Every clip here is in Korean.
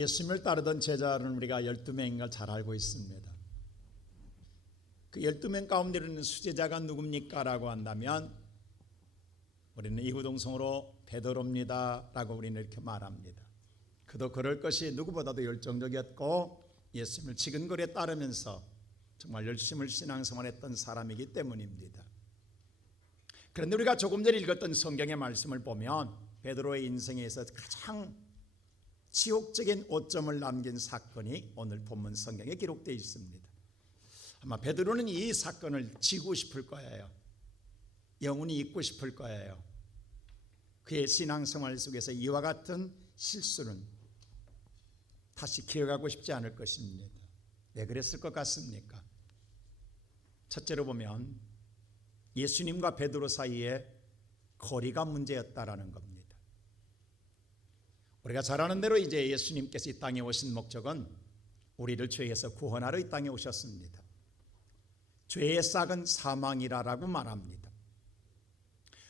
예수님을 따르던 제자는 우리가 12명인 걸 잘 알고 있습니다. 그 12명 가운데 있는 수제자가 누굽니까? 라고 한다면 우리는 이구동성으로 베드로입니다 라고 우리는 이렇게 말합니다. 그도 그럴 것이 누구보다도 열정적이었고 예수님을 지근거리에 따르면서 정말 열심을 신앙생활했던 사람이기 때문입니다. 그런데 우리가 조금 전에 읽었던 성경의 말씀을 보면 베드로의 인생에 있어서 가장 지옥적인 오점을 남긴 사건이 오늘 본문 성경에 기록되어 있습니다. 아마 베드로는 이 사건을 지고 싶을 거예요. 영원히 잊고 싶을 거예요. 그의 신앙생활 속에서 이와 같은 실수는 다시 기억하고 싶지 않을 것입니다. 왜 그랬을 것 같습니까? 첫째로 보면 예수님과 베드로 사이에 거리가 문제였다라는 겁니다. 우리가 잘 아는 대로 이제 예수님께서 이 땅에 오신 목적은 우리를 죄에서 구원하러 이 땅에 오셨습니다. 죄의 싹은 사망이라고 말합니다.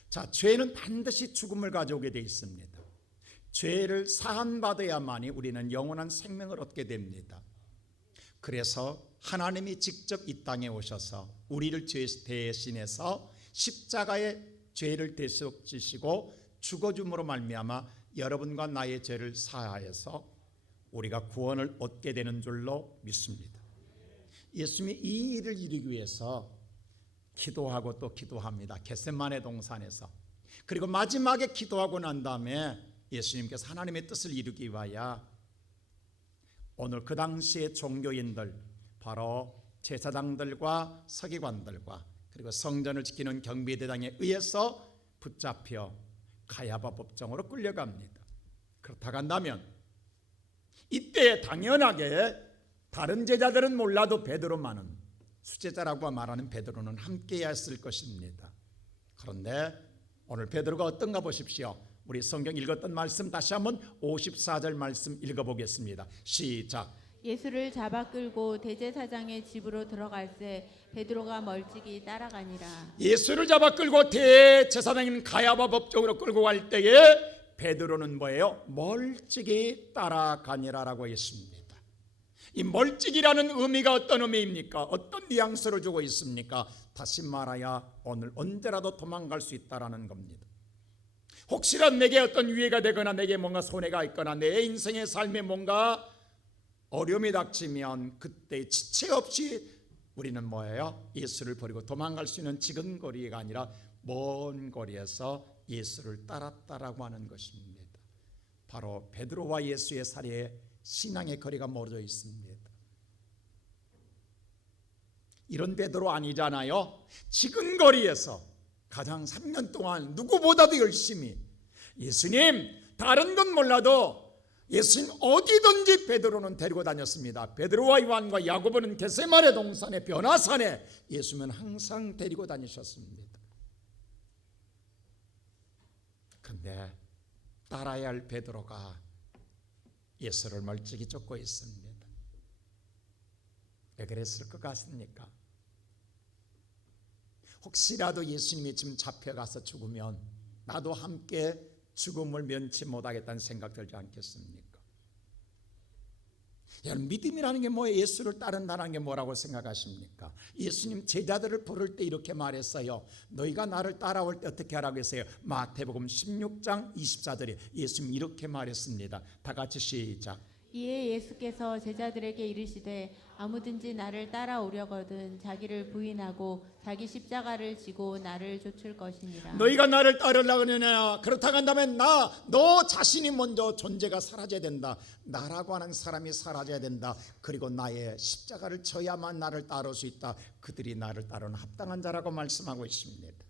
자, 죄는 반드시 죽음을 가져오게 되어 있습니다. 죄를 사함받아야만이 우리는 영원한 생명을 얻게 됩니다. 그래서 하나님이 직접 이 땅에 오셔서 우리를 죄 대신해서 십자가의 죄를 대속지시고 죽어줌으로 말미암아 여러분과 나의 죄를 사하여서 우리가 구원을 얻게 되는 줄로 믿습니다. 예수님이 이 일을 이루기 위해서 기도하고 또 기도합니다. 겟세마네 동산에서. 그리고 마지막에 기도하고 난 다음에 예수님께서 하나님의 뜻을 이루기 위하여 오늘 그 당시의 종교인들, 바로 제사장들과 서기관들과 그리고 성전을 지키는 경비대장에 의해서 붙잡혀 가야바 법정으로 끌려갑니다. 그렇다고 한다면 이때 당연하게 다른 제자들은 몰라도 베드로만은, 수제자라고 말하는 베드로는 함께해야 했을 것입니다. 그런데 오늘 베드로가 어떤가 보십시오. 우리 성경 읽었던 말씀 다시 한번 54절 말씀 읽어보겠습니다. 시작. 예수를 잡아 끌고 대제사장의 집으로 들어갈새 베드로가 멀찍이 따라가니라. 예수를 잡아 끌고 대제사장인 가야바 법정으로 끌고 갈 때에 베드로는 뭐예요? 멀찍이 따라가니라라고 했습니다. 이 멀찍이라는 의미가 어떤 의미입니까? 어떤 뉘앙스를 주고 있습니까? 다시 말하여 오늘 언제라도 도망갈 수 있다라는 겁니다. 혹시라도 내게 어떤 위해가 되거나 내게 뭔가 손해가 있거나 내 인생의 삶에 뭔가 어려움이 닥치면 그때 지체 없이 우리는 뭐예요? 예수를 버리고 도망갈 수 있는 지근거리가 아니라 먼 거리에서 예수를 따랐다라고 하는 것입니다. 바로 베드로와 예수의 사이에 신앙의 거리가 멀어져 있습니다. 이런 베드로 아니잖아요. 지근거리에서 가장 3년 동안 누구보다도 열심히 예수님, 다른 건 몰라도 예수님 어디든지 베드로는 데리고 다녔습니다. 베드로와 요한과 야고보는 겟세마네 동산의 변화산에 예수님은 항상 데리고 다니셨습니다. 그런데 따라야 할 베드로가 예수를 멀찍이 쫓고 있습니다. 왜 그랬을 것 같습니까? 혹시라도 예수님이 지금 잡혀가서 죽으면 나도 함께 죽음을 면치 못하겠다는 생각 들지 않겠습니까? 여러분, 믿음이라는 게 뭐예요? 예수를 따른다는 게 뭐라고 생각하십니까? 예수님 제자들을 부를 때 이렇게 말했어요. 너희가 나를 따라올 때 어떻게 하라고 했어요? 마태복음 16장 24절에 예수님 이렇게 말했습니다. 다 같이 시작. 이에 예수께서 제자들에게 이르시되 아무든지 나를 따라오려거든 자기를 부인하고 자기 십자가를 지고 나를 좇을 것이니라. 너희가 나를 따르려고 하느냐? 그렇다고 한다면 너 자신이 먼저 존재가 사라져야 된다. 나라고 하는 사람이 사라져야 된다. 그리고 나의 십자가를 져야만 나를 따를 수 있다. 그들이 나를 따르는 합당한 자라고 말씀하고 있습니다.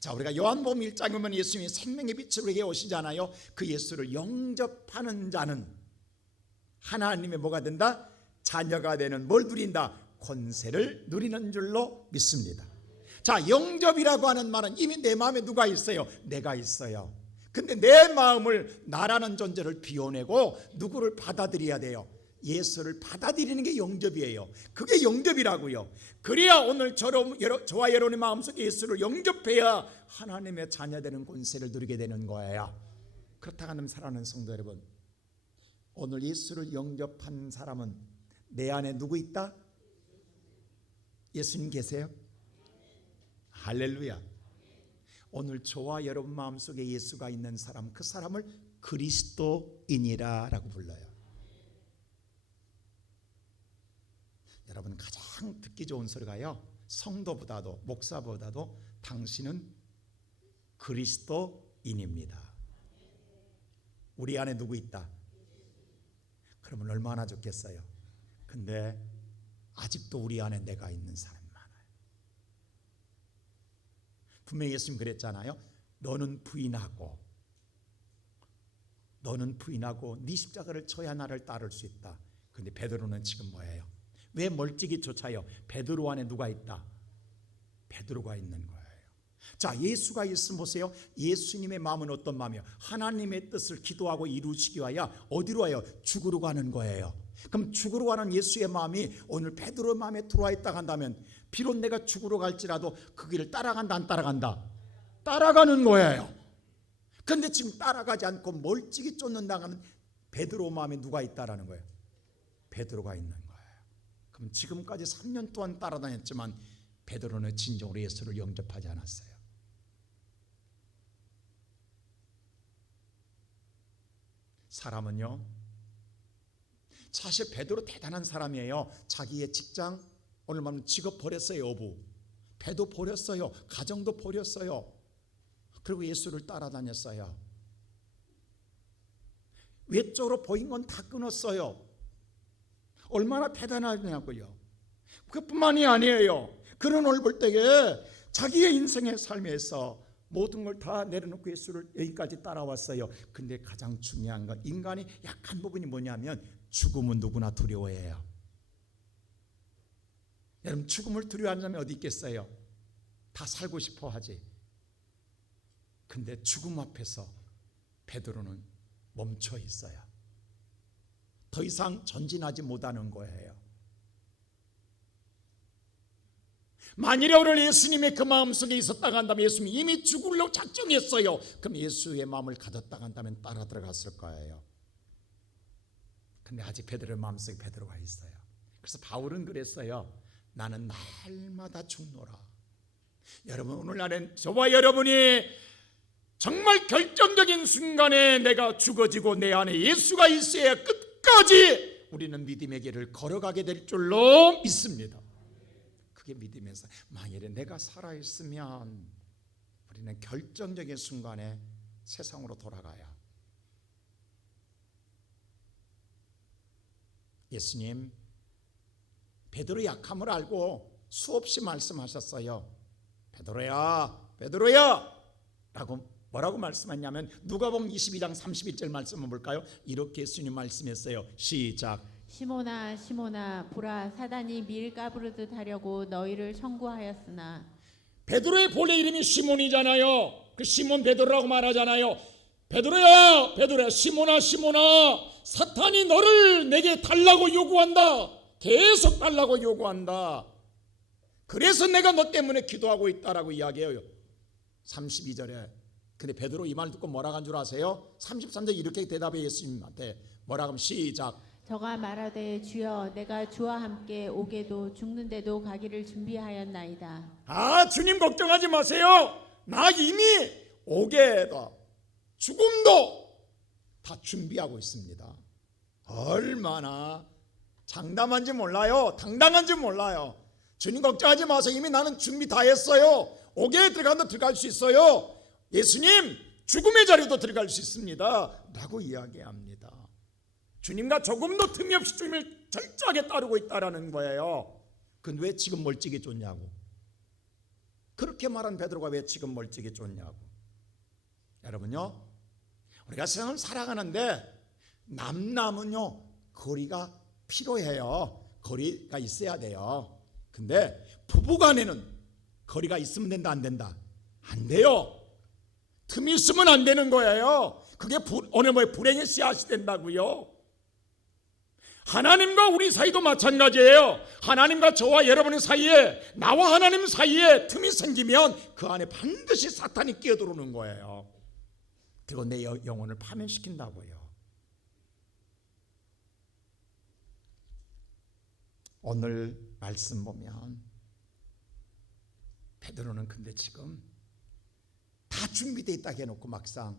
자, 우리가 요한복음 1장에 보면 예수님이 생명의 빛으로 우리에게 오시잖아요. 그 예수를 영접하는 자는 하나님의 뭐가 된다? 자녀가 되는 뭘 누린다? 권세를 누리는 줄로 믿습니다. 자, 영접이라고 하는 말은 이미 내 마음에 누가 있어요? 내가 있어요. 근데 내 마음을 나라는 존재를 비워내고 누구를 받아들여야 돼요? 예수를 받아들이는 게 영접이에요. 그게 영접이라고요. 그래야 오늘 저와 여러분의 마음속에 예수를 영접해야 하나님의 자녀되는 권세를 누리게 되는 거예요. 그렇다고 하면 사랑하는 성도 여러분, 오늘 예수를 영접한 사람은 내 안에 누구 있다? 예수님 계세요? 할렐루야. 오늘 저와 여러분 마음속에 예수가 있는 사람, 그 사람을 그리스도인이라고 불러요. 여러분, 가장 듣기 좋은 소리가요, 성도보다도 목사보다도 당신은 그리스도인입니다. 우리 안에 누구 있다? 그러면 얼마나 좋겠어요. 근데 아직도 우리 안에 내가 있는 사람이 많아요. 분명히 예수님 그랬잖아요. 너는 부인하고 네 십자가를 져야 나를 따를 수 있다. 근데 베드로는 지금 뭐예요? 왜 멀찍이 쫓아요? 베드로 안에 누가 있다? 베드로가 있는 거예요. 자, 예수가 있으면 보세요. 예수님의 마음은 어떤 마음이에요? 하나님의 뜻을 기도하고 이루시기 위하여 어디로 와요? 죽으러 가는 거예요. 그럼 죽으러 가는 예수의 마음이 오늘 베드로의 마음에 들어와 있다 한다면, 비록 내가 죽으러 갈지라도 그 길을 따라간다, 안 따라간다? 따라가는 거예요. 그런데 지금 따라가지 않고 멀찍이 쫓는다는 베드로 마음에 누가 있다라는 거예요? 베드로가 있는 거예요. 그럼 지금까지 3년 동안 따라다녔지만 베드로는 진정으로 예수를 영접하지 않았어요. 사람은요, 사실 베드로 대단한 사람이에요. 자기의 직장, 오늘 말하면 직업 버렸어요. 여부 배도 버렸어요. 가정도 버렸어요. 그리고 예수를 따라다녔어요. 외적으로 보인 건 다 끊었어요. 얼마나 대단하냐고요. 그뿐만이 아니에요. 그런 얼굴 때에 자기의 인생의 삶에서 모든 걸 다 내려놓고 예수를 여기까지 따라왔어요. 근데 가장 중요한 건, 인간이 약한 부분이 뭐냐면 죽음은 누구나 두려워해요. 여러분, 죽음을 두려워하는 사람이 어디 있겠어요? 다 살고 싶어 하지. 근데 죽음 앞에서 베드로는 멈춰 있어요. 더 이상 전진하지 못하는 거예요. 만일에 오늘 예수님의 그 마음속에 있었다고 한다면, 예수님이 이미 죽으려고 작정했어요. 그럼 예수의 마음을 가졌다고 한다면 따라 들어갔을 거예요. 근데 아직 베드로의 마음속에 베드로가 있어요. 그래서 바울은 그랬어요. 나는 날마다 죽노라. 여러분, 오늘날엔 저와 여러분이 정말 결정적인 순간에 내가 죽어지고 내 안에 예수가 있어야 끝까지 우리는 믿음의 길을 걸어가게 될 줄로 믿습니다. 그게 믿음에서, 만일에 내가 살아있으면 우리는 결정적인 순간에 세상으로 돌아가야. 예수님 베드로의 약함을 알고 수없이 말씀하셨어요. 베드로야, 베드로야 라고 뭐라고 말씀했냐면, 누가복음 22장 31절 말씀 한번 볼까요? 이렇게 예수님 말씀했어요. 시작. 시몬아 시몬아 보라, 사단이 밀 까부르듯 하려고 너희를 청구하였으나. 베드로의 본래 이름이 시몬이잖아요. 그 시몬 베드로라고 말하잖아요. 베드로야, 베드로야, 시몬아, 시몬아, 사탄이 너를 내게 달라고 요구한다. 계속 달라고 요구한다. 그래서 내가 너 때문에 기도하고 있다라고 이야기해요. 32절에. 근데 베드로 이 말 듣고 뭐라고 한 줄 아세요? 33절 이렇게 대답해 예수님한테. 뭐라고 하면 시작. 저가 말하되 주여, 내가 주와 함께 오게도 죽는데도 가기를 준비하였나이다. 아, 주님 걱정하지 마세요. 나 이미 오게도 죽음도 다 준비하고 있습니다. 얼마나 장담한지 몰라요. 당당한지 몰라요. 주님 걱정하지 마세요. 이미 나는 준비 다 했어요. 오게 들어간다, 들어갈 수 있어요. 예수님, 죽음의 자리도 들어갈 수 있습니다 라고 이야기합니다. 주님과 조금도 틈이 없이 주님을 철저하게 따르고 있다라는 거예요. 근데 왜 지금 멀찍이 쫓냐고. 그렇게 말한 베드로가 왜 지금 멀찍이 쫓냐고. 여러분요, 우리가 세상을 살아가는데 남남은요 거리가 필요해요. 거리가 있어야 돼요. 근데 부부간에는 거리가 있으면 된다, 안 된다? 안 돼요. 틈이 있으면 안 되는 거예요. 그게 오늘 불행의 씨앗이 된다고요. 하나님과 우리 사이도 마찬가지예요. 하나님과 저와 여러분의 사이에, 나와 하나님 사이에 틈이 생기면 그 안에 반드시 사탄이 끼어들어오는 거예요. 그리고 내 영혼을 파멸시킨다고요. 오늘 말씀 보면 베드로는 근데 지금 다 준비되어 있다 해놓고 막상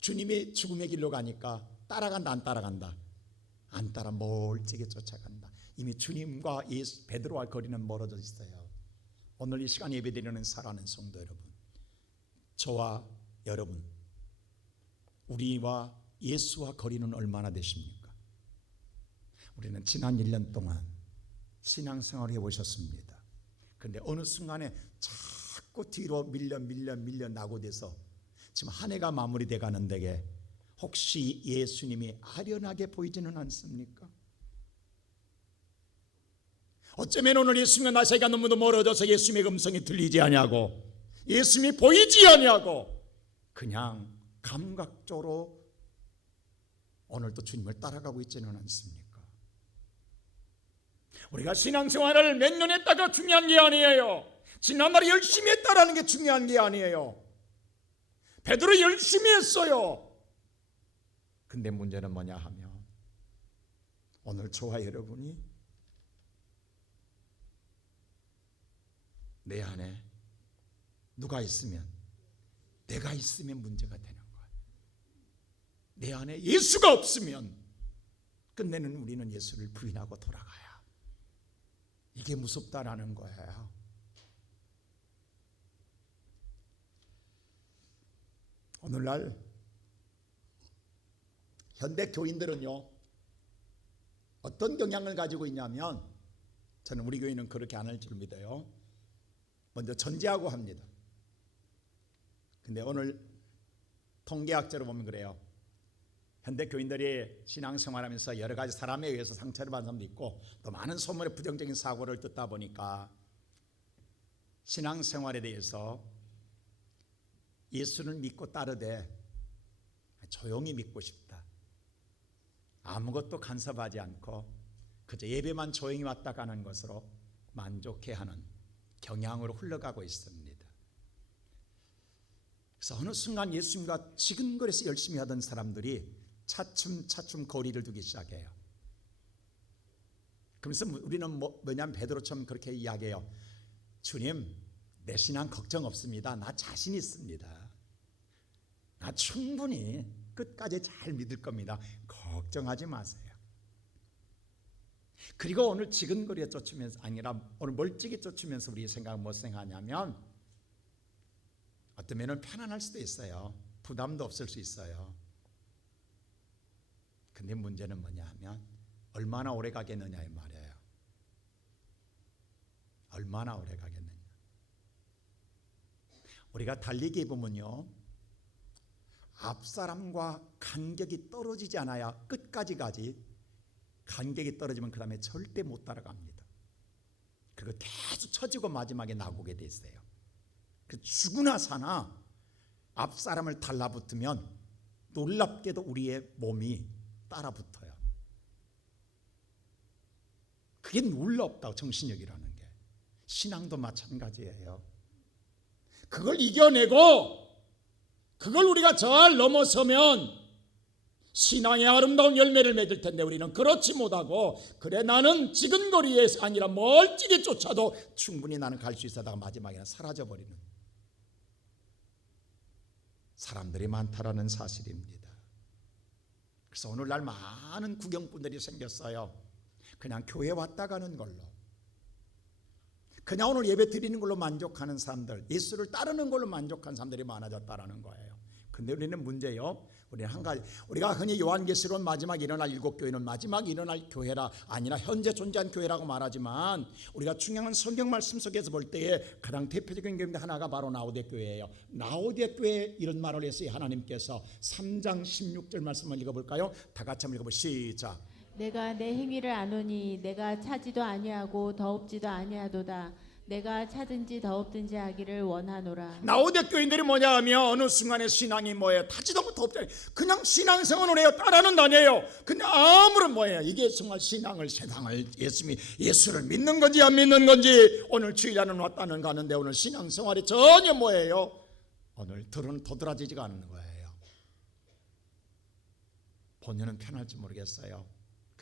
주님이 죽음의 길로 가니까 따라간다 안 따라간다? 안 따라 멀찍이 쫓아간다. 이미 주님과 베드로와 거리는 멀어져 있어요. 오늘 이 시간 예배드리는 사랑하는 성도 여러분, 저와 여러분, 우리와 예수와 거리는 얼마나 되십니까? 우리는 지난 1년 동안 신앙생활을 해보셨습니다. 그런데 어느 순간에 자꾸 뒤로 밀려 낙오돼서 지금 한 해가 마무리돼 가는 데에 혹시 예수님이 아련하게 보이지는 않습니까? 어쩌면 오늘 예수님과 나 사이가 너무도 멀어져서 예수님의 음성이 들리지 아니하고 예수님이 보이지 아니하고 그냥 감각적으로 오늘도 주님을 따라가고 있지는 않습니까? 우리가 신앙생활을 몇 년 했다가 중요한 게 아니에요. 지난날에 열심히 했다라는 게 중요한 게 아니에요. 베드로 열심히 했어요. 근데 문제는 뭐냐 하면 오늘 저와 여러분이 내 안에 누가 있으면, 내가 있으면 문제가 되는 거예요. 내 안에 예수가 없으면 끝내는 우리는 예수를 부인하고 돌아가야. 이게 무섭다라는 거예요. 오늘날 현대 교인들은요, 어떤 경향을 가지고 있냐면, 저는 우리 교인은 그렇게 안 할 줄 믿어요. 먼저 전제하고 합니다. 근데 오늘 통계학적으로 보면 그래요. 현대 교인들이 신앙생활하면서 여러 가지 사람에 의해서 상처를 받는 사람도 있고 또 많은 소문의 부정적인 사고를 듣다 보니까 신앙생활에 대해서 예수를 믿고 따르되 조용히 믿고 싶다. 아무것도 간섭하지 않고 그저 예배만 조용히 왔다 가는 것으로 만족해하는 경향으로 흘러가고 있습니다. 그래서 어느 순간 예수님과 지근거려서 열심히 하던 사람들이 차츰 거리를 두기 시작해요. 그래서 우리는 뭐냐면 베드로처럼 그렇게 이야기해요. 주님, 내 신앙 걱정 없습니다. 나 자신 있습니다. 나 충분히 끝까지 잘 믿을 겁니다. 걱정하지 마세요. 그리고 오늘 지근거리에 쫓으면서 아니라 오늘 멀찍이 쫓으면서 우리 생각은 뭐 생각하냐면 어떤 면은 편안할 수도 있어요. 부담도 없을 수 있어요. 근데 문제는 뭐냐 하면 얼마나 오래 가겠느냐 이 말이에요. 얼마나 오래 가겠느냐. 우리가 달리기 보면요, 앞사람과 간격이 떨어지지 않아야 끝까지 가지, 간격이 떨어지면 그 다음에 절대 못 따라갑니다. 그리고 계속 처지고 마지막에 나오게 돼 있어요. 그 죽으나 사나 앞사람을 달라붙으면 놀랍게도 우리의 몸이 따라붙어요. 그게 놀랍다. 정신력이라는 게. 신앙도 마찬가지예요. 그걸 이겨내고 그걸 우리가 잘 넘어서면 신앙의 아름다운 열매를 맺을 텐데 우리는 그렇지 못하고 그래 나는 지근거리에 아니라 멀찍이 쫓아도 충분히 나는 갈 수 있다가 마지막에는 사라져버리는 사람들이 많다라는 사실입니다. 그래서 오늘날 많은 구경꾼들이 생겼어요. 그냥 교회 왔다 가는 걸로, 그냥 오늘 예배 드리는 걸로 만족하는 사람들, 예수를 따르는 걸로 만족한 사람들이 많아졌다라는 거예요. 근데 우리는 문제요, 우리는 한 가지, 우리가 흔히 요한계시록 마지막 일어날 7교회는 마지막 일어날 교회라 아니라 현재 존재한 교회라고 말하지만 우리가 중요한 성경 말씀 속에서 볼 때에 가장 대표적인 교회 하나가 바로 라오디게 교회예요. 라오디게 교회에 이런 말을 했어요. 하나님께서 3장 16절 말씀을 읽어볼까요? 다 같이 한번 읽어보시죠. 시작. 내가 내 행위를 아노니 내가 차지도 아니하고 더없지도 아니하도다. 내가 차든지 더없든지 하기를 원하노라. 라오디게 교인들이 뭐냐 하면 어느 순간에 신앙이 뭐예요? 타지도 더없지 그냥 신앙생활을 해요. 따라는 다녀요. 근데 아무런 뭐예요? 이게 정말 신앙을, 세상을, 예수를 믿는 건지 안 믿는 건지, 오늘 주일날은 왔다는 가는데 오늘 신앙생활이 전혀 뭐예요? 오늘 들은 도드라지지가 않는 거예요. 본인은 편할지 모르겠어요.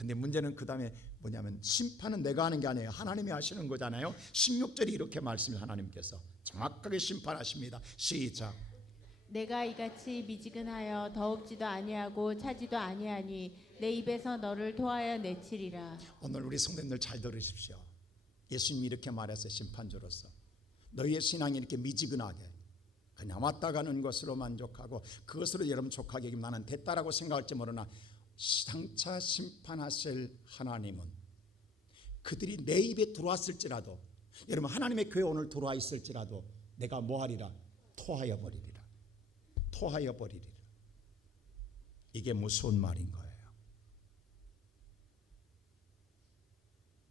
근데 문제는 그 다음에 뭐냐면 심판은 내가 하는 게 아니에요. 하나님이 하시는 거잖아요. 16절이 이렇게 말씀을 하나님께서 정확하게 심판하십니다. 시작. 내가 이같이 미지근하여 더웁지도 아니하고 차지도 아니하니 내 입에서 너를 토하여 내치리라. 오늘 우리 성도님들 잘 들으십시오. 예수님이 이렇게 말했어요. 심판주로서 너희의 신앙이 이렇게 미지근하게 그냥 왔다 가는 것으로 만족하고 그것으로 여러분 족하게 여기면 나는 됐다라고 생각할지 모르나 장차 심판하실 하나님은 그들이 내 입에 들어왔을지라도 여러분 하나님의 교회 오늘 들어와 있을지라도 내가 뭐하리라? 토하여 버리리라. 토하여 버리리라. 이게 무서운 말인 거예요.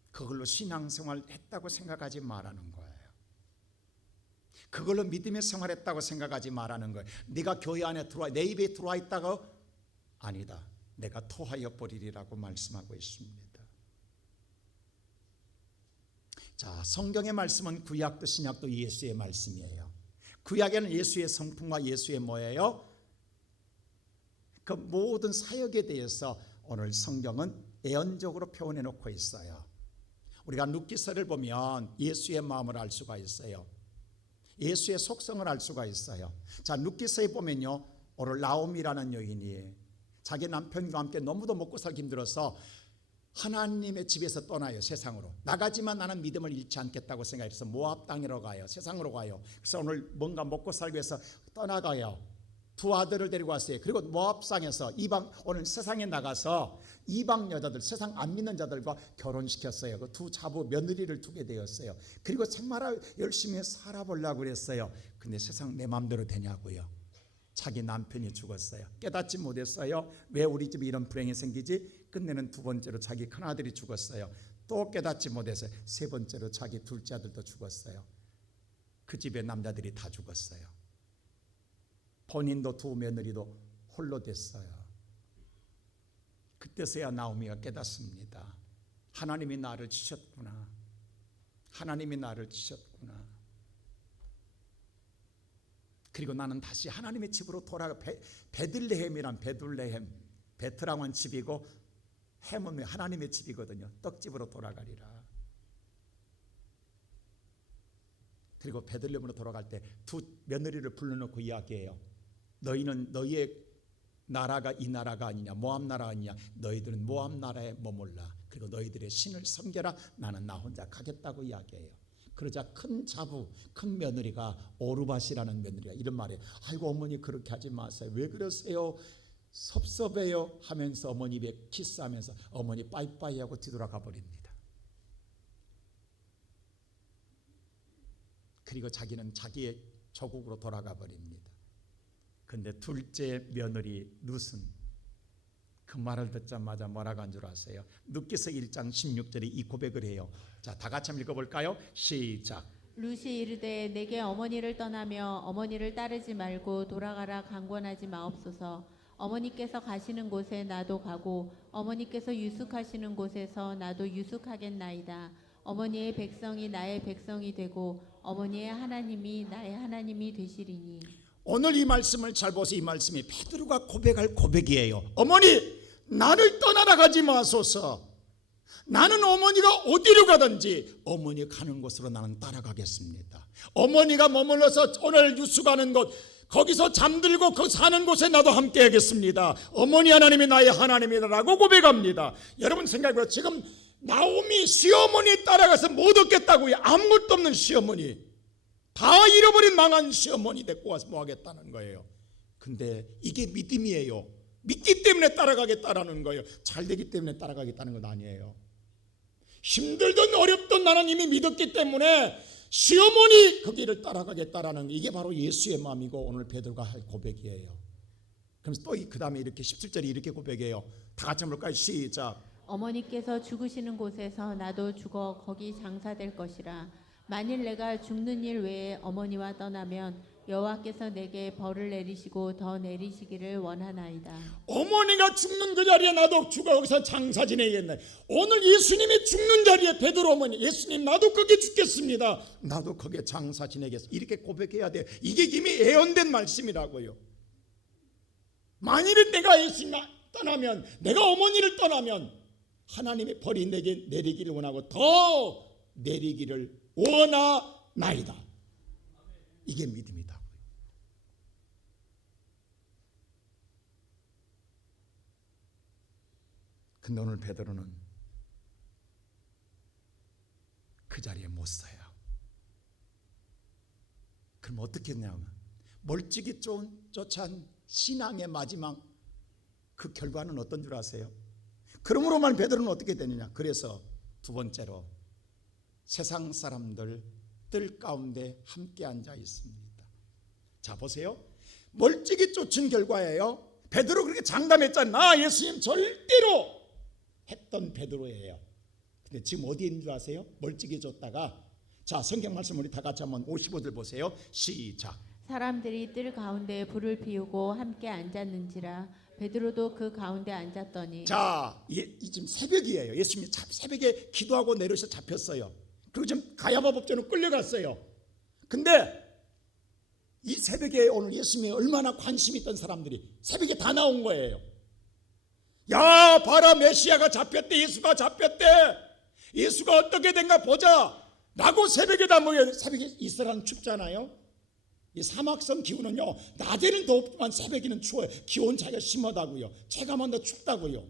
그걸로 신앙생활 했다고 생각하지 말라는 거예요. 그걸로 믿음의 생활했다고 생각하지 말라는 거예요. 네가 교회 안에 들어와 내 입에 들어와 있다고? 아니다. 내가 토하여 버리리라고 말씀하고 있습니다. 자, 성경의 말씀은 구약도 신약도 예수의 말씀이에요. 구약에는 예수의 성품과 예수의 뭐예요? 그 모든 사역에 대해서 오늘 성경은 예언적으로 표현해 놓고 있어요. 우리가 룻기서를 보면 예수의 마음을 알 수가 있어요. 예수의 속성을 알 수가 있어요. 자, 룻기서에 보면요, 오늘 나옴이라는 여인이 자기 남편과 함께 너무도 먹고 살기 힘들어서 하나님의 집에서 떠나요. 세상으로 나가지만 나는 믿음을 잃지 않겠다고 생각해서 모압 땅으로 가요. 세상으로 가요. 그래서 오늘 뭔가 먹고 살기 위해서 떠나가요. 두 아들을 데리고 왔어요. 그리고 모압상에서 이방 오늘 세상에 나가서 이방 여자들 세상 안 믿는 자들과 결혼시켰어요. 그 두 자부 며느리를 두게 되었어요. 그리고 정말 열심히 살아보려고 그랬어요. 근데 세상 내 마음대로 되냐고요. 자기 남편이 죽었어요. 깨닫지 못했어요. 왜 우리 집에 이런 불행이 생기지? 끝내는 두 번째로 자기 큰아들이 죽었어요. 또 깨닫지 못해서요. 세 번째로 자기 둘째 아들도 죽었어요. 그 집의 남자들이 다 죽었어요. 본인도 두 며느리도 홀로 됐어요. 그때서야 나오미가 깨닫습니다. 하나님이 나를 치셨구나. 하나님이 나를 치셨구나. 그리고 나는 다시 하나님의 집으로 돌아가. 베들레헴이란 베트랑은 집이고 햄은 하나님의 집이거든요. 떡집으로 돌아가리라. 그리고 베들레헴으로 돌아갈 때 두 며느리를 불러놓고 이야기해요. 너희는 너희의 나라가 이 나라가 아니냐, 모압 나라가 아니냐. 너희들은 모압 나라에 머물라. 그리고 너희들의 신을 섬겨라. 나는 나 혼자 가겠다고 이야기해요. 그러자 큰 자부, 큰 며느리가 오르밧이라는 며느리가 이런 말이에요. 아이고 어머니 그렇게 하지 마세요. 왜 그러세요? 섭섭해요 하면서 어머니 입에 키스하면서 어머니 빠이빠이 하고 뒤돌아가 버립니다. 그리고 자기는 자기의 조국으로 돌아가 버립니다. 근데 둘째 며느리 룻은 그 말을 듣자마자 뭐라고 한 줄 아세요? 룻기서 1장 16절에 이 고백을 해요. 자, 다 같이 한번 읽어볼까요? 시작. 룻이 이르되 내게 어머니를 떠나며 어머니를 따르지 말고 돌아가라 강권하지 마옵소서. 어머니께서 가시는 곳에 나도 가고 어머니께서 유숙하시는 곳에서 나도 유숙하겠나이다. 어머니의 백성이 나의 백성이 되고 어머니의 하나님이 나의 하나님이 되시리니. 오늘 이 말씀을 잘 보세요. 이 말씀이 베드로가 고백할 고백이에요. 어머니 나를 떠나라 가지 마소서. 나는 어머니가 어디로 가든지 어머니 가는 곳으로 나는 따라가겠습니다. 어머니가 머물러서 오늘 유숙하는 곳 거기서 잠들고 그 사는 곳에 나도 함께 하겠습니다. 어머니 하나님이 나의 하나님이라고 고백합니다. 여러분 생각해보세요. 지금 나오미 시어머니 따라가서 못 얻겠다고요. 아무것도 없는 시어머니, 다 잃어버린 망한 시어머니 데리고 와서 뭐 하겠다는 거예요. 근데 이게 믿음이에요. 믿기 때문에 따라가겠다라는 거예요. 잘 되기 때문에 따라가겠다는 건 아니에요. 힘들든 어렵든 나는 이미 믿었기 때문에 시어머니 그 길을 따라가겠다라는 이게 바로 예수의 마음이고 오늘 베드로가 할 고백이에요. 그러면서 또 그 다음에 이렇게 17절에 이렇게 고백해요. 다 같이 한번 볼까요? 시작. 어머니께서 죽으시는 곳에서 나도 죽어 거기 장사될 것이라. 만일 내가 죽는 일 외에 어머니와 떠나면 여호와께서 내게 벌을 내리시고 더 내리시기를 원하나이다. 어머니가 죽는 그 자리에 나도 죽어 거기서 장사 지내겠네. 오늘 예수님이 죽는 자리에 베드로 어머니 예수님 나도 거기에 죽겠습니다. 나도 거기에 장사 지내겠어. 이렇게 고백해야 돼요. 이게 이미 예언된 말씀이라고요. 만일에 내가 예수님 떠나면 내가 어머니를 떠나면 하나님의 벌이 내게 내리기를 원하고 더 내리기를 원하나이다. 이게 믿음이다. 근데 오늘 베드로는 그 자리에 못 서요. 그럼 어떻게 했냐면 멀찍이 쫓아온 신앙의 마지막 그 결과는 어떤 줄 아세요? 그러므로만 베드로는 어떻게 되느냐? 그래서 두 번째로 세상 사람들 뜰 가운데 함께 앉아 있습니다. 자 보세요. 멀찍이 쫓은 결과예요. 베드로 그렇게 장담했잖아. 나 예수님 절대로 했던 베드로예요. 근데 지금 어디에 있는 줄 아세요? 멀찍이 쫓다가 자 성경 말씀 우리 다 같이 한번 55절 보세요. 시작. 사람들이 뜰 가운데 불을 피우고 함께 앉았는지라 베드로도 그 가운데 앉았더니. 자, 지금 새벽이에요. 예수님이 새벽에 기도하고 내려서 잡혔어요. 그리고 지금 가야바 법정으로 끌려갔어요. 근데 이 새벽에 오늘 예수님이 얼마나 관심 있던 사람들이 새벽에 다 나온 거예요. 야, 봐라, 메시아가 잡혔대. 예수가 잡혔대. 예수가 어떻게 된가 보자 라고 새벽에 다 모여. 새벽에 이스라엘은 춥잖아요. 이 사막성 기후는요 낮에는 덥지만 새벽에는 추워요. 기온 차이가 심하다고요. 체감한 더 춥다고요.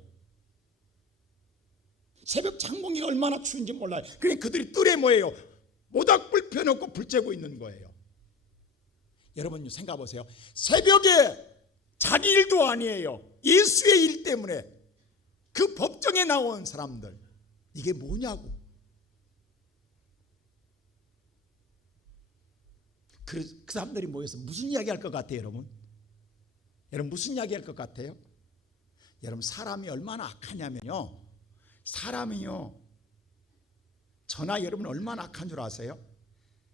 새벽 장봉기가 얼마나 추운지 몰라요. 그러니까 그들이 뜰에 뭐예요? 모닥불 펴놓고 불 쬐고 있는 거예요. 여러분 생각해 보세요. 새벽에 자기 일도 아니에요. 예수의 일 때문에 그 법정에 나온 사람들, 이게 뭐냐고. 그 사람들이 모여서 무슨 이야기 할 것 같아요, 여러분? 여러분 무슨 이야기 할 것 같아요? 여러분 사람이 얼마나 악하냐면요, 사람이요, 저나 여러분 얼마나 악한 줄 아세요?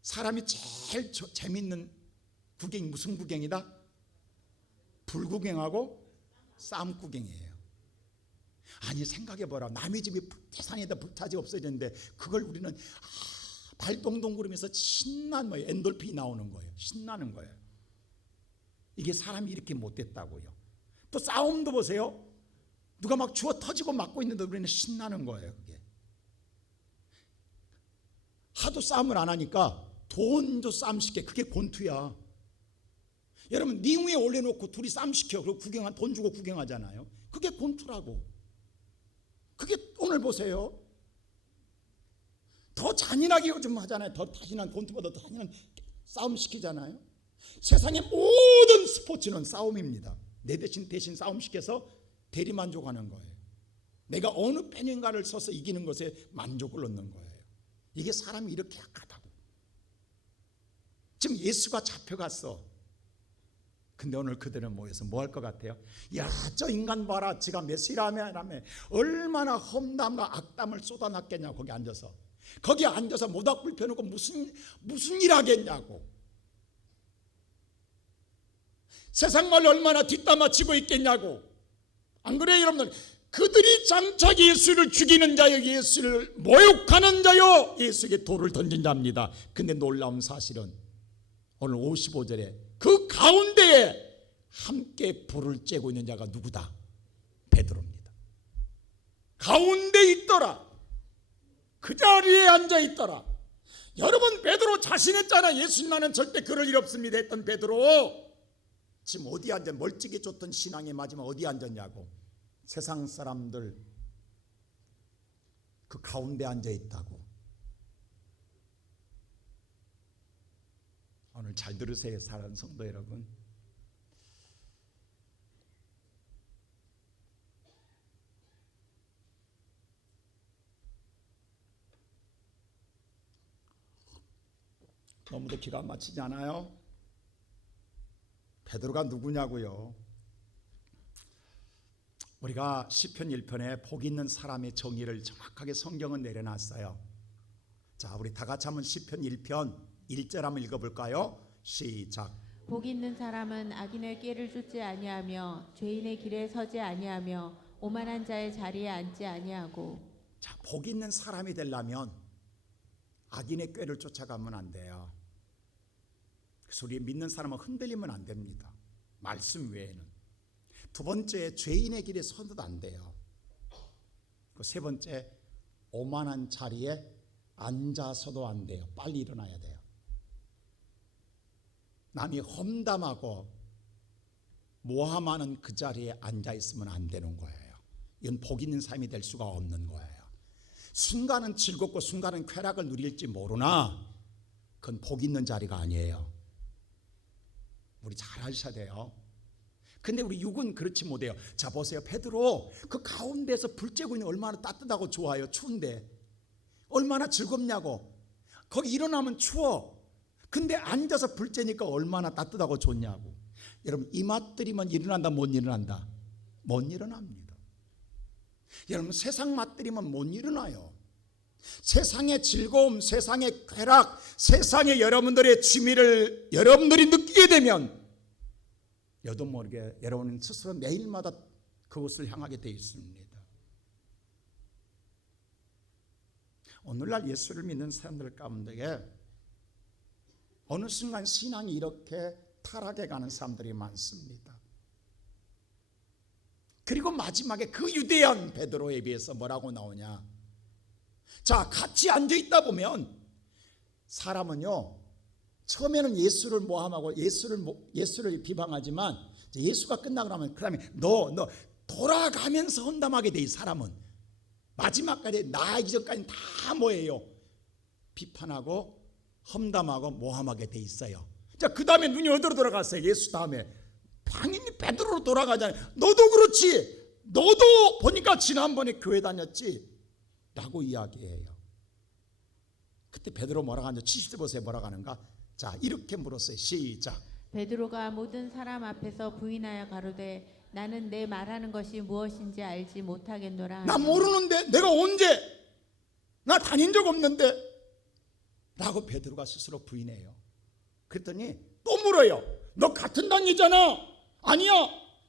사람이 제일 재밌는 구경이 무슨 구경이다? 불구경하고 싸움 구경이에요. 아니 생각해봐라. 남의 집이 태산에다 불타지 없어졌는데 그걸 우리는 발동동 구르면서 신난 거예요. 엔돌핀이 나오는 거예요. 신나는 거예요. 이게 사람이 이렇게 못됐다고요. 또 싸움도 보세요. 누가 막 주워 터지고 맞고 있는데 우리는 신나는 거예요. 그게 하도 싸움을 안 하니까 돈도 싸움 시켜. 그게 권투야. 여러분 링 위에 올려놓고 둘이 싸움 시켜. 그리고 돈 주고 구경하잖아요. 그게 권투라고. 그게 오늘 보세요. 더 잔인하게 요즘 하잖아요. 더 잔인한 권투보다 더 잔인한 싸움 시키잖아요. 세상의 모든 스포츠는 싸움입니다. 내 대신 싸움 시켜서 대리만족하는 거예요. 내가 어느 편인가를 서서 이기는 것에 만족을 얻는 거예요. 이게 사람이 이렇게 약하다고. 지금 예수가 잡혀갔어. 근데 오늘 그들은 모여서 뭐 할 것 같아요? 야, 저 인간 봐라. 지가 메시라며 얼마나 험담과 악담을 쏟아놨겠냐고. 거기 앉아서. 거기 앉아서 모닥불 펴놓고 무슨 일 하겠냐고. 세상 말로 얼마나 뒷담화 치고 있겠냐고. 안 그래요 여러분들? 그들이 장차 예수를 죽이는 자요, 예수를 모욕하는 자요, 예수에게 돌을 던진 자입니다. 근데 놀라운 사실은 오늘 55절에 그 가운데에 함께 불을 쬐고 있는 자가 누구다? 베드로입니다. 가운데 있더라. 그 자리에 앉아 있더라. 여러분 베드로 자신했잖아. 예수님 나는 절대 그럴 일 없습니다 했던 베드로. 지금 어디 앉아? 멀찍이 쫓던 신앙의 마지막 어디 앉았냐고. 세상 사람들 그 가운데 앉아 있다고. 오늘 잘 들으세요 사랑하는 성도 여러분. 너무도 기가 막히지 않아요? 베드로가 누구냐고요? 우리가 시편 1편에 복 있는 사람의 정의를 정확하게 성경은 내려놨어요. 자, 우리 다 같이 한번 시편 1편 1절 한번 읽어볼까요? 시작. 복 있는 사람은 악인의 꾀를 쫓지 아니하며 죄인의 길에 서지 아니하며 오만한 자의 자리에 앉지 아니하고. 자, 복 있는 사람이 되려면 악인의 꾀를 쫓아가면 안 돼요. 그래서 우리 믿는 사람은 흔들리면 안 됩니다. 말씀 외에는. 두 번째, 죄인의 길에 서도 안 돼요. 세 번째, 오만한 자리에 앉아서도 안 돼요. 빨리 일어나야 돼요. 남이 험담하고 모함하는 그 자리에 앉아 있으면 안 되는 거예요. 이건 복 있는 삶이 될 수가 없는 거예요. 순간은 즐겁고 순간은 쾌락을 누릴지 모르나 그건 복 있는 자리가 아니에요. 우리 잘 아셔야 돼요. 근데 우리 육은 그렇지 못해요. 자 보세요. 베드로 그 가운데서 불 쬐고 있는 얼마나 따뜻하고 좋아요. 추운데 얼마나 즐겁냐고. 거기 일어나면 추워. 근데 앉아서 불 쬐니까 얼마나 따뜻하고 좋냐고. 여러분 이 맛들이면 일어난다 못 일어난다? 못 일어납니다. 여러분 세상 맛들이면 못 일어나요. 세상의 즐거움, 세상의 쾌락, 세상의 여러분들의 취미를 여러분들이 느끼게 되면 여도 모르게 여러분은 스스로 매일마다 그곳을 향하게 되어 있습니다. 오늘날 예수를 믿는 사람들 가운데 어느 순간 신앙이 이렇게 타락해 가는 사람들이 많습니다. 그리고 마지막에 그 유대한 베드로에 비해서 뭐라고 나오냐? 자, 같이 앉아 있다 보면 사람은요, 처음에는 예수를 모함하고 예수를 비방하지만 예수가 끝나고 나면 그다음에 너 돌아가면서 헌담하게 돼. 이 사람은 마지막까지 나 이전까지 다 뭐예요? 비판하고 험담하고 모함하게 돼 있어요. 자, 그 다음에 눈이 어디로 돌아갔어요? 예수 다음에 당연히 베드로로 돌아가잖아요. 너도 그렇지. 너도 보니까 지난번에 교회 다녔지 라고 이야기해요. 그때 베드로 뭐라고 하는지 70절 보세요. 뭐라고 하는가? 자, 이렇게 물었어요. 시작. 베드로가 모든 사람 앞에서 부인하여 가로되 나는 내 말하는 것이 무엇인지 알지 못하겠노라. 나 모르는데 내가 언제 나 다닌 적 없는데 라고 베드로가 스스로 부인해요. 그랬더니 또 물어요. 너 같은 당이잖아. 아니야,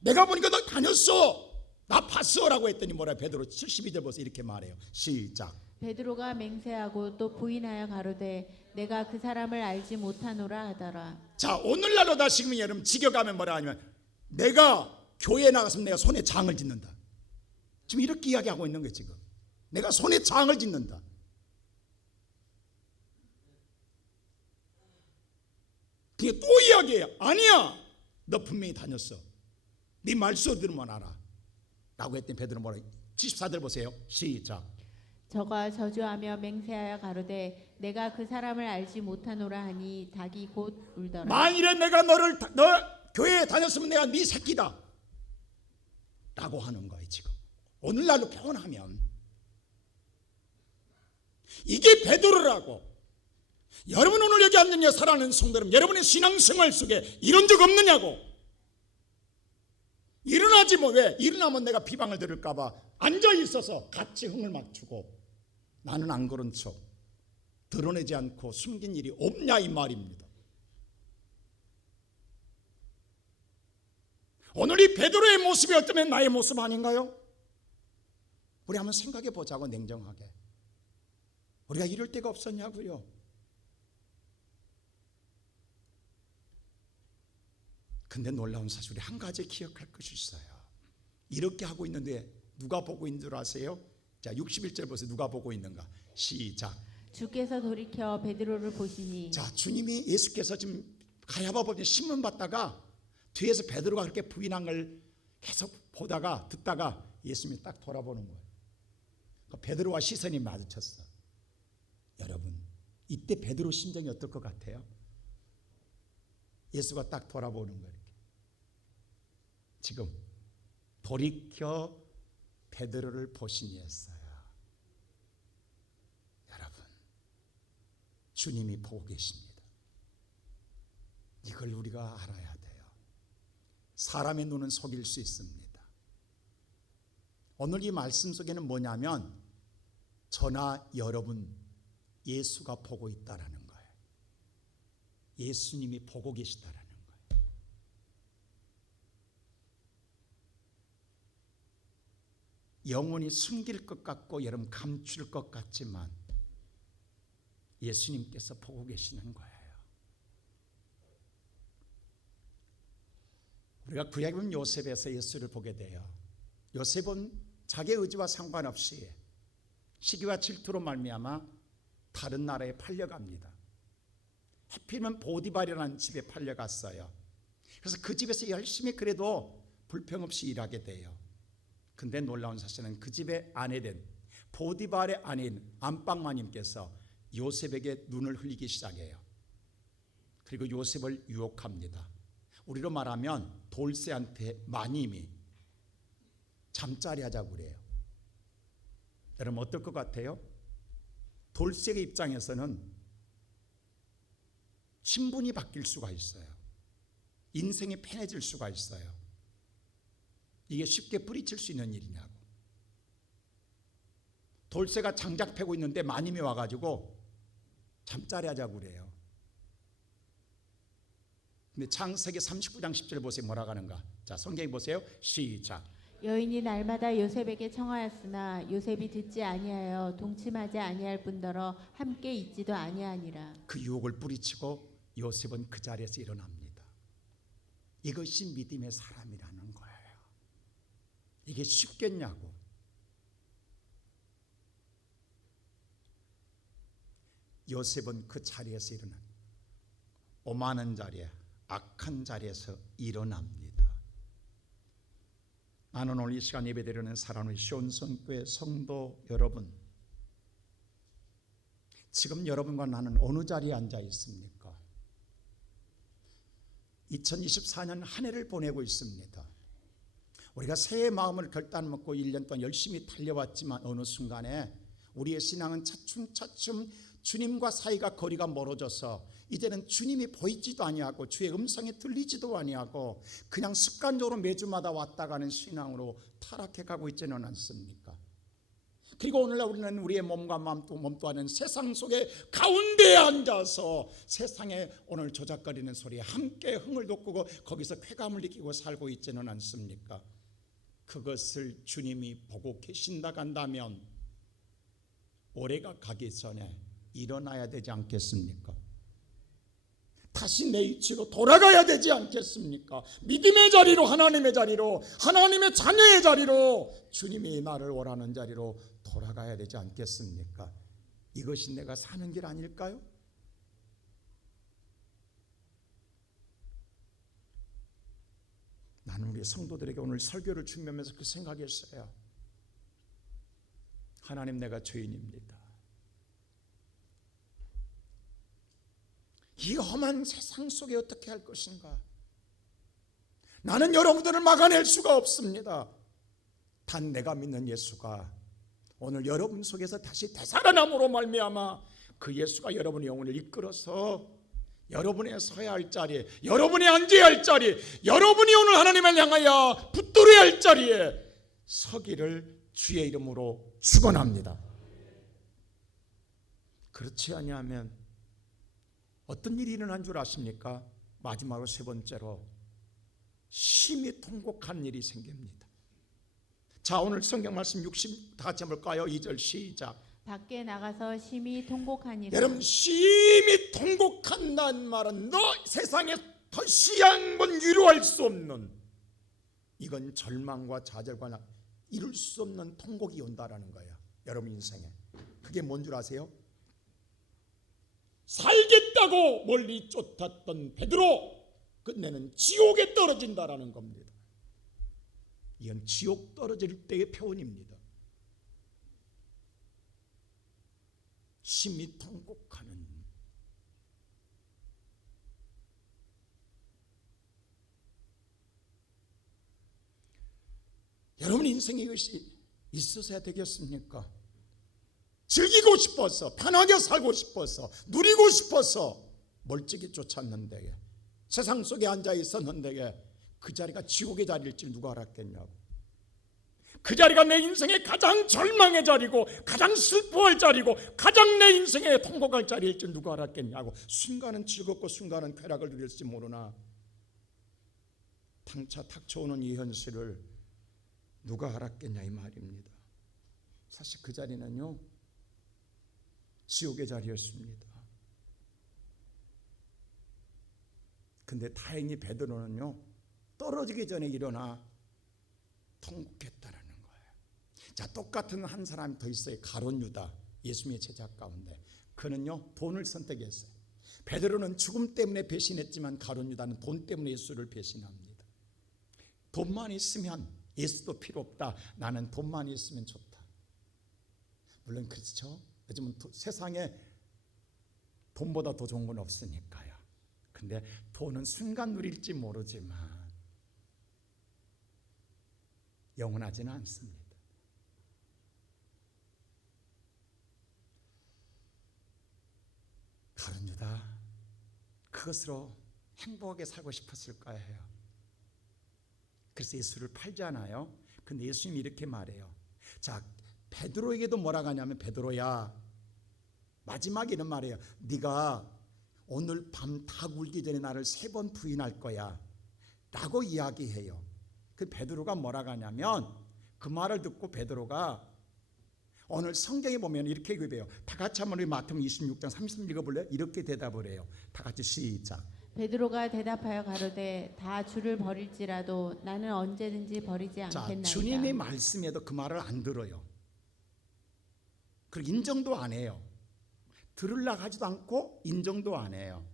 내가 보니까 너 다녔어. 나 봤어 라고 했더니 뭐라? 베드로 72절 보세요. 이렇게 말해요. 시작. 베드로가 맹세하고 또 부인하여 가로되 내가 그 사람을 알지 못하노라 하더라. 자, 오늘날로 다 지금 여러분 직역하면 뭐라 하냐면 내가 교회에 나갔으면 내가 손에 장을 짓는다. 지금 이렇게 이야기하고 있는 거예요. 지금 내가 손에 장을 짓는다. 그게 또 이야기해요. 아니야, 너 분명히 다녔어. 네 말소 들으면 알아 라고 했더니 베드로 뭐라? 74절 보세요. 시작. 저가 저주하며 맹세하여 가로되 내가 그 사람을 알지 못하노라 하니 닭이 곧 울더라. 만일에 내가 너 교회에 다녔으면 내가 네 새끼다 라고 하는 거예요. 지금 오늘날로 표현하면 이게 베드로라고. 여러분 오늘 여기 앉은 사랑하는 성도님, 여러분의 신앙생활 속에 이런 적 없느냐고. 일어나지 뭐. 왜? 일어나면 내가 비방을 들을까 봐 앉아 있어서 같이 흥을 맞추고 나는 안 그런 척 드러내지 않고 숨긴 일이 없냐 이 말입니다. 오늘 이 베드로의 모습이 어쩌면 나의 모습 아닌가요? 우리 한번 생각해 보자고. 냉정하게 우리가 이럴 때가 없었냐고요. 근데 놀라운 사실 우리 한 가지 기억할 것이 있어요. 이렇게 하고 있는데 누가 보고 있는 줄 아세요? 자, 61절 보세요. 누가 보고 있는가? 시작. 주께서 돌이켜 베드로를 보시니. 자, 주님이 예수께서 지금 가야바 법에 신문 받다가 뒤에서 베드로가 그렇게 부인한 걸 계속 보다가 듣다가 예수님이 딱 돌아보는 거예요. 베드로와 시선이 마주쳤어. 여러분 이때 베드로 심정이 어떨 것 같아요? 예수가 딱 돌아보는 거예요. 지금 돌이켜 베드로를 보시니 했어요. 여러분 주님이 보고 계십니다. 이걸 우리가 알아야 돼요. 사람의 눈은 속일 수 있습니다. 오늘 이 말씀 속에는 뭐냐면 저나 여러분 예수가 보고 있다라는 거예요. 예수님이 보고 계시다라는 거예요. 영혼이 숨길 것 같고 여러분 감출 것 같지만 예수님께서 보고 계시는 거예요. 우리가 구약에 보면 요셉에서 예수를 보게 돼요. 요셉은 자기 의지와 상관없이 시기와 질투로 말미암아 다른 나라에 팔려갑니다. 하필이면 보디발이라는 집에 팔려갔어요. 그래서 그 집에서 열심히 그래도 불평 없이 일하게 돼요. 근데 놀라운 사실은 그 집의 아내된 보디발의 아내인 안방마님께서 요셉에게 눈을 흘리기 시작해요. 그리고 요셉을 유혹합니다. 우리로 말하면 돌쇠한테 마님이 잠자리 하자고 그래요. 여러분 어떨 것 같아요? 돌쇠의 입장에서는 신분이 바뀔 수가 있어요. 인생이 편해질 수가 있어요. 이게 쉽게 뿌리칠 수 있는 일이냐고. 돌쇠가 장작 패고 있는데 마님이 와가지고 잠자리 하자고 그래요. 근데 창세기 39장 10절 보세요. 뭐라고 하는가. 자, 성경 보세요. 시작. 여인이 날마다 요셉에게 청하였으나 요셉이 듣지 아니하여 동침하지 아니할 뿐더러 함께 있지도 아니하니라. 그 유혹을 뿌리치고 요셉은 그 자리에서 일어납니다. 이것이 믿음의 사람이라는 거예요. 이게 쉽겠냐고. 요셉은 그 자리에서 일어나 오만한 자리에, 악한 자리에서 일어납니다. 나는 오늘 이 시간 예배드리는 사랑하는 시온성교회 성도 여러분, 지금 여러분과 나는 어느 자리에 앉아 있습니까? 2024년 한 해를 보내고 있습니다. 우리가 새해 마음을 결단먹고 1년 동안 열심히 달려왔지만 어느 순간에 우리의 신앙은 차츰차츰 주님과 사이가 거리가 멀어져서 이제는 주님이 보이지도 아니하고 주의 음성이 들리지도 아니하고 그냥 습관적으로 매주마다 왔다 가는 신앙으로 타락해 가고 있지는 않습니까? 그리고 오늘날 우리는 우리의 몸과 마음 또 몸도 하는 세상 속에 가운데에 앉아서 세상에 오늘 조작거리는 소리에 함께 흥을 돋구고 거기서 쾌감을 느끼고 살고 있지는 않습니까? 그것을 주님이 보고 계신다 한다면 올해가 가기 전에 일어나야 되지 않겠습니까? 다시 내 위치로 돌아가야 되지 않겠습니까? 믿음의 자리로, 하나님의 자리로, 하나님의 자녀의 자리로, 주님이 나를 원하는 자리로 돌아가야 되지 않겠습니까? 이것이 내가 사는 길 아닐까요? 나는 우리 성도들에게 오늘 설교를 준비하면서 그 생각했어요. 하나님, 내가 죄인입니다. 이 험한 세상 속에 어떻게 할 것인가? 나는 여러분들을 막아낼 수가 없습니다. 단 내가 믿는 예수가 오늘 여러분 속에서 다시 되살아남으로 말미암아 그 예수가 여러분의 영혼을 이끌어서 여러분의 서야 할 자리에, 여러분이 앉아야 할 자리에, 여러분이 오늘 하나님을 향하여 붙들어야 할 자리에 서기를 주의 이름으로 축원합니다. 그렇지 아니하면 어떤 일이 일어난 줄 아십니까? 마지막으로 세 번째로 심히 통곡한 일이 생깁니다. 자, 오늘 성경 말씀 60 다 같이 한번 볼까요? 2절 시작. 밖에 나가서 심히 통곡하니라. 여러분, 심히 통곡한다는 말은 너 세상에 다시 한번 위로할 수 없는, 이건 절망과 좌절과 이룰 수 없는 통곡이 온다라는 거예요. 여러분 인생에 그게 뭔 줄 아세요? 살겠다고 멀리 쫓았던 베드로 끝내는 지옥에 떨어진다라는 겁니다. 이건 지옥 떨어질 때의 표현입니다. 심히 통곡하는, 여러분 인생에 이것이 있어서야 되겠습니까? 즐기고 싶어서, 편하게 살고 싶어서, 누리고 싶어서 멀찍이 쫓았는데, 세상 속에 앉아 있었는데 그 자리가 지옥의 자리일 줄 누가 알았겠냐고. 그 자리가 내 인생의 가장 절망의 자리고 가장 슬퍼할 자리고 가장 내 인생에 통곡할 자리일 줄 누가 알았겠냐고. 순간은 즐겁고 순간은 쾌락을 누릴지 모르나 당차 닥쳐오는 이 현실을 누가 알았겠냐 이 말입니다. 사실 그 자리는요 지옥의 자리였습니다. 근데 다행히 베드로는요 떨어지기 전에 일어나 통곡했다라는 거예요. 자, 똑같은 한 사람이 더 있어요. 가룟 유다, 예수님의 제자 가운데. 그는요, 돈을 선택했어요. 베드로는 죽음 때문에 배신했지만 가룟 유다는 돈 때문에 예수를 배신합니다. 돈만 있으면 예수도 필요 없다. 나는 돈만 있으면 좋다. 물론 그렇죠. 요즘은 세상에 돈보다 더 좋은 건 없으니까요. 근데 돈은 순간 누릴지 모르지만 영원하지는 않습니다. 가룟 유다, 그것으로 행복하게 살고 싶었을 거예요. 그래서 예수를 팔잖아요. 근데 예수님이 이렇게 말해요. 자, 베드로에게도 뭐라고 하냐면, 베드로야, 마지막에 이런 말이에요. 네가 오늘 밤 다 굴기 전에 나를 3번 부인할 거야 라고 이야기해요. 그 베드로가 뭐라고 하냐면, 그 말을 듣고 베드로가, 오늘 성경에 보면 이렇게 얘기해요. 다 같이 한번 우리 마태복음 26장 33 읽어볼래요? 이렇게 대답을 해요. 다 같이 시작. 베드로가 대답하여 가로되 다 주를 버릴지라도 나는 언제든지 버리지 자, 않겠나이다. 주님의 말씀에도 그 말을 안 들어요. 그리고 인정도 안 해요. 들으려고 하지도 않고 인정도 안 해요.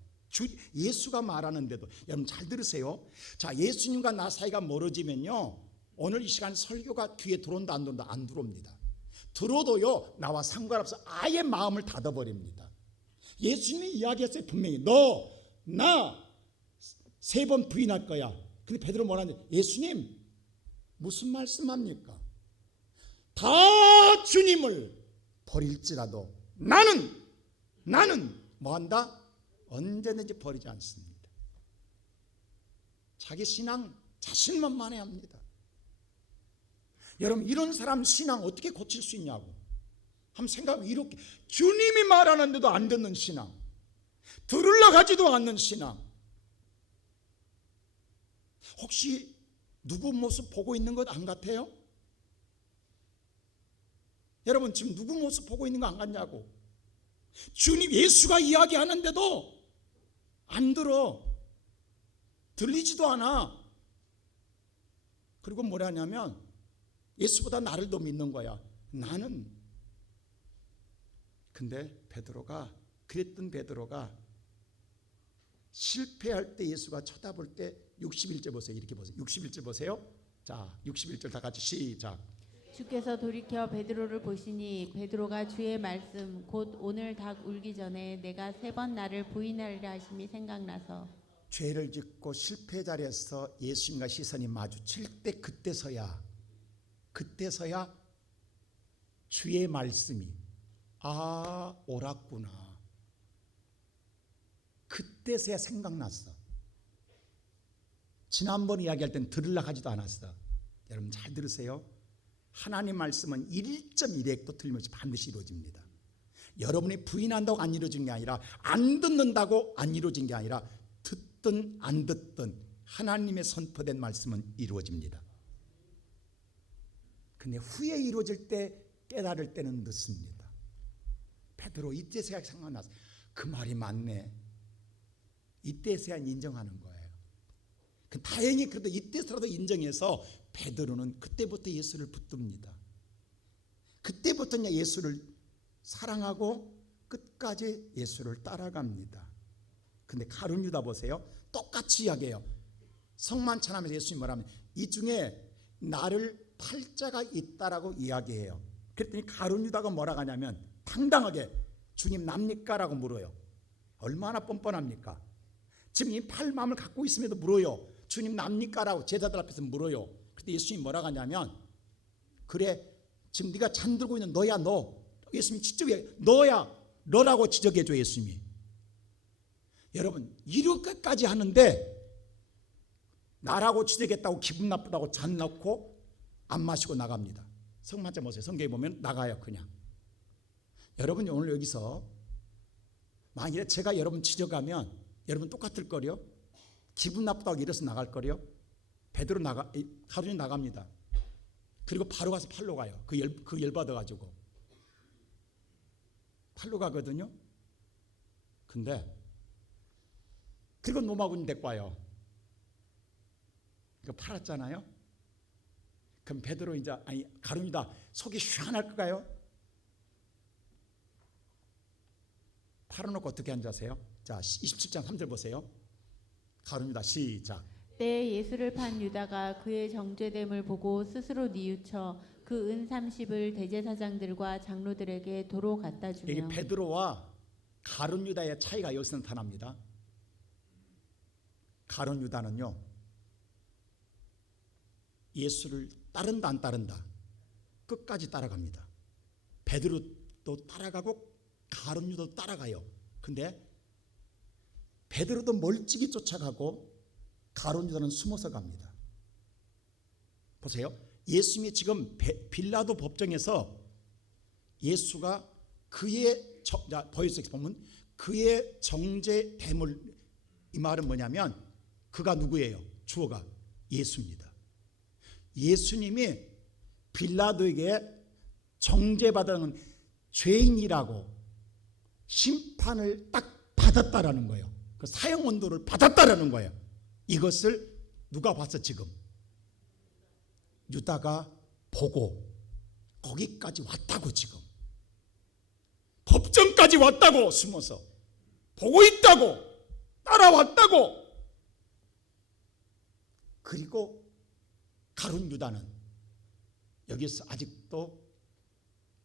예수가 말하는데도. 여러분 잘 들으세요. 자, 예수님과 나 사이가 멀어지면요, 오늘 이 시간 설교가 귀에 들어온다 안 들어온다? 안 들어옵니다. 들어도요, 나와 상관없어 아예 마음을 닫아버립니다. 예수님이 이야기했어요. 분명히 나 3번 부인할 거야. 근데 베드로 뭐라는지, 예수님 무슨 말씀합니까? 다 주님을 버릴지라도 나는 뭐한다? 언제든지 버리지 않습니다. 자기 신앙 자신만만해합니다. 여러분, 이런 사람 신앙 어떻게 고칠 수 있냐고 한번 생각하면, 이렇게 주님이 말하는데도 안 듣는 신앙, 들으려고 하지도 않는 신앙. 혹시 누구 모습 보고 있는 것 안 같아요? 여러분 지금 누구 모습 보고 있는 거 안 같냐고. 주님 예수가 이야기하는데도 안 들어. 들리지도 않아. 그리고 뭐라 하냐면, 예수보다 나를 더 믿는 거야, 나는. 근데 베드로가, 그랬던 베드로가 실패할 때 예수가 쳐다볼 때 61절 보세요. 이렇게 보세요. 61절 보세요. 자, 61절 다 같이 시작. 주께서 돌이켜 베드로를 보시니 베드로가 주의 말씀 곧 오늘 닭 울기 전에 내가 3번 나를 부인하리라 하심이 생각나서. 죄를 짓고 실패 자리에서 예수님과 시선이 마주칠 때, 그때서야 주의 말씀이 옳았구나. 그때서야 생각났어. 지난번 이야기할 땐 들으려고 하지도 않았어. 여러분 잘 들으세요. 하나님 말씀은 1.1핵도 틀림없이 반드시 이루어집니다. 여러분이 부인한다고 안 이루어진 게 아니라, 안 듣는다고 안 이루어진 게 아니라, 듣든 안 듣든 하나님의 선포된 말씀은 이루어집니다. 근데 후에 이루어질 때, 깨달을 때는 늦습니다. 베드로 이때서야 생각났어. 그 말이 맞네. 이때서야 인정하는 거예요. 다행히 그래도 이때서라도 인정해서 베드로는 그때부터 예수를 붙듭니다. 그때부터 예수를 사랑하고 끝까지 예수를 따라갑니다. 근데 가룟 유다 보세요. 똑같이 이야기해요. 성만찬하면서 예수님 뭐라면, 이 중에 나를 팔 자가 있다라고 이야기해요. 그랬더니 가룟 유다가 뭐라고 하냐면, 당당하게 주님 납니까? 라고 물어요. 얼마나 뻔뻔합니까? 지금 이 팔 마음을 갖고 있음에도 물어요. 주님 납니까? 라고 제자들 앞에서 물어요. 그때 예수님이 뭐라고 하냐면, 그래 지금 네가 잠들고 있는 너야 너. 예수님이 지적해, 너라고 지적해줘. 예수님이. 여러분 이렇게까지 하는데 나라고 지적했다고 기분 나쁘다고 잔 넣고 안 마시고 나갑니다. 성만찬 보세요. 성경에 보면 나가요 그냥. 여러분이 오늘 여기서 만일에 제가 여러분 지적하면 여러분 똑같을 거요? 기분 나쁘다고 일어서 나갈 거요? 베드로 가룟이 나갑니다. 그리고 바로 가서 팔로 가요. 그 열 받아가지고 팔로 가거든요. 근데 그리고 노마군 데리고 와요. 이거 팔았잖아요. 그럼 베드로 이제 가룟 유다 속이 시원할까요? 팔아놓고 어떻게 한지 아세요? 자, 27장 3절 보세요. 가룟 유다 시작. 때에 예수를 판 유다가 그의 정죄됨을 보고 스스로 뉘우쳐 그 은 30을 대제사장들과 장로들에게 도로 갖다 주며. 여기 베드로와 가룟 유다의 차이가 여기서 나타납니다. 가룟 유다는요, 예수를 따른다 안 따른다 끝까지 따라갑니다. 베드로도 따라가고 가룟 유다도 따라가요. 근데 베드로도 멀찍이 쫓아가고 가룟 유다는 숨어서 갑니다. 보세요. 예수님이 지금 빌라도 법정에서 예수가 그의 보여서 보면 그의 정죄됨을, 이 말은 뭐냐면 그가 누구예요? 주어가 예수입니다. 예수님이 빌라도에게 정죄받은 죄인이라고 심판을 딱 받았다라는 거예요. 그 사형 원도를 받았다라는 거예요. 이것을 누가 봤어? 지금 유다가 보고 거기까지 왔다고, 지금 법정까지 왔다고, 숨어서 보고 있다고, 따라왔다고. 그리고 가룟 유다는 여기서 아직도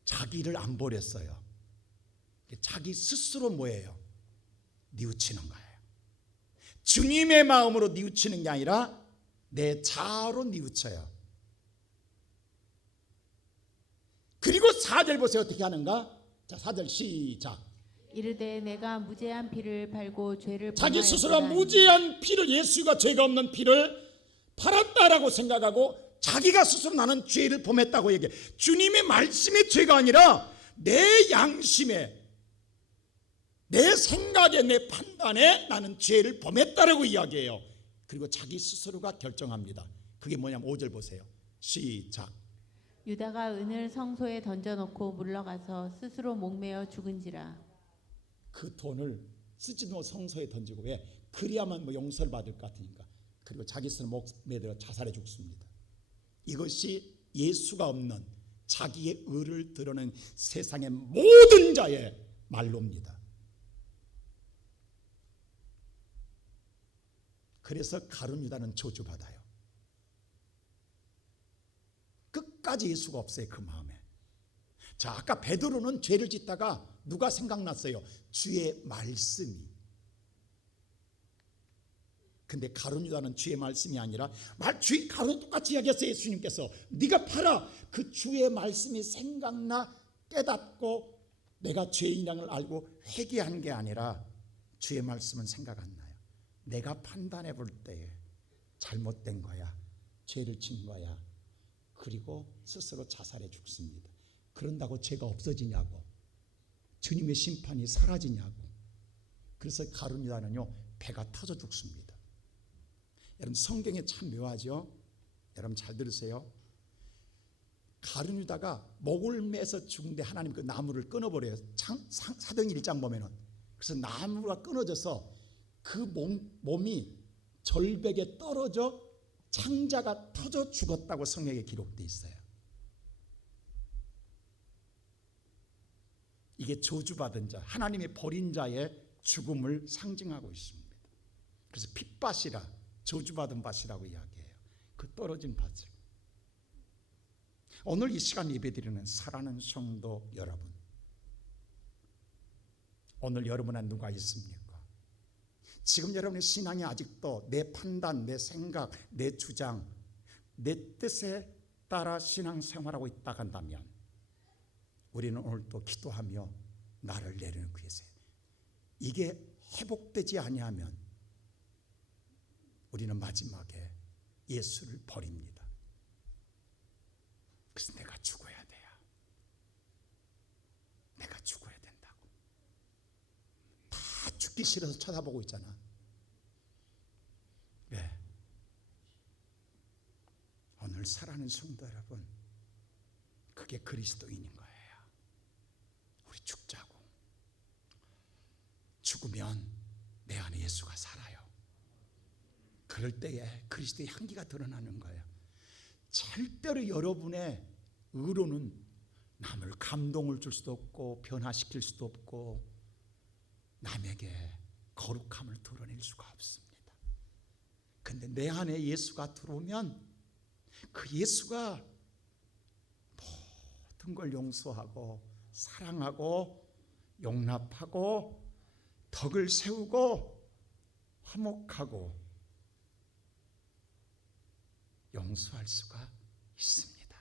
자기를 안 버렸어요. 자기 스스로 뭐예요? 뉘우치는 거예요. 주님의 마음으로 뉘우치는 게 아니라 내 자아로 뉘우쳐요. 그리고 4절 보세요. 어떻게 하는가? 자, 4절 시작. 이르되 내가 무죄한 피를 팔고 죄를 자기 스스로 범하였도다. 무죄한 피를, 예수가 죄가 없는 피를 팔았다라고 생각하고 자기가 스스로 나는 죄를 범했다고 얘기해. 주님의 말씀이 죄가 아니라 내 양심에, 내 생각에, 내 판단에 나는 죄를 범했다라고 이야기해요. 그리고 자기 스스로가 결정합니다. 그게 뭐냐면 5절 보세요. 시작. 유다가 은을 성소에 던져놓고 물러가서 스스로 목매어 죽은지라. 그 돈을 쓰지도 성소에 던지고, 왜? 그리야만 뭐 용서를 받을 것 같으니까. 그리고 자기 스스로 목매들어 자살해 죽습니다. 이것이 예수가 없는 자기의 의를 드러낸 세상의 모든 자의 말로입니다. 그래서 가룟 유다는 저주받아요. 끝까지 예수가 없어요. 그 마음에. 자, 아까 베드로는 죄를 짓다가 누가 생각났어요? 주의 말씀이. 근데 가룟 유다는 주의 말씀이 아니라 가룟 똑같이 이야기했어요. 예수님께서 네가 팔아. 그 주의 말씀이 생각나 깨닫고 내가 죄인이라는 걸 알고 회개한 게 아니라 주의 말씀은 생각 안 나요. 내가 판단해 볼 때에 잘못된 거야, 죄를 진 거야. 그리고 스스로 자살해 죽습니다. 그런다고 죄가 없어지냐고, 주님의 심판이 사라지냐고. 그래서 가룟 유다는요, 배가 터져 죽습니다. 여러분, 성경에 참 묘하죠. 여러분 잘 들으세요. 가룟 유다가 목을 매서 죽는데 하나님 그 나무를 끊어버려요. 사도행전 1장 보면은. 그래서 나무가 끊어져서 그 몸이 절벽에 떨어져 창자가 터져 죽었다고 성경에 기록되어 있어요. 이게 저주받은 자, 하나님의 버린 자의 죽음을 상징하고 있습니다. 그래서 핏밭이라, 저주받은 밭이라고 이야기해요. 그 떨어진 밭을. 오늘 이 시간 예배드리는 사랑하는 성도 여러분, 오늘 여러분 안에 누가 있습니까? 지금 여러분의 신앙이 아직도 내 판단, 내 생각, 내 주장, 내 뜻에 따라 신앙생활하고 있다 한다면 우리는 오늘 또 기도하며 나를 내리는 그에서 이게 회복되지 아니하면 우리는 마지막에 예수를 버립니다. 그래서 내가 죽어야 돼요. 내가 죽어야 된다고. 다 죽기 싫어서 쳐다보고 있잖아. 왜? 오늘 살아가는 성도 여러분, 그게 그리스도인인 거예요. 우리 죽자고. 죽으면 내 안에 예수가 살아요. 그럴 때에 그리스도의 향기가 드러나는 거예요. 절대로 여러분의 의로는 남을 감동을 줄 수도 없고 변화시킬 수도 없고 남에게 거룩함을 드러낼 수가 없습니다. 근데 내 안에 예수가 들어오면 그 예수가 모든 걸 용서하고 사랑하고 용납하고 덕을 세우고 화목하고 용서할 수가 있습니다.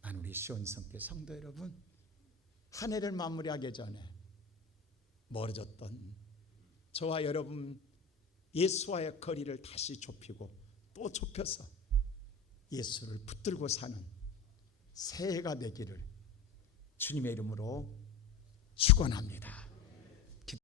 난 우리 시온성교 성도 여러분, 한 해를 마무리하기 전에 멀어졌던 저와 여러분 예수와의 거리를 다시 좁히고 또 좁혀서 예수를 붙들고 사는 새해가 되기를 주님의 이름으로 축원합니다.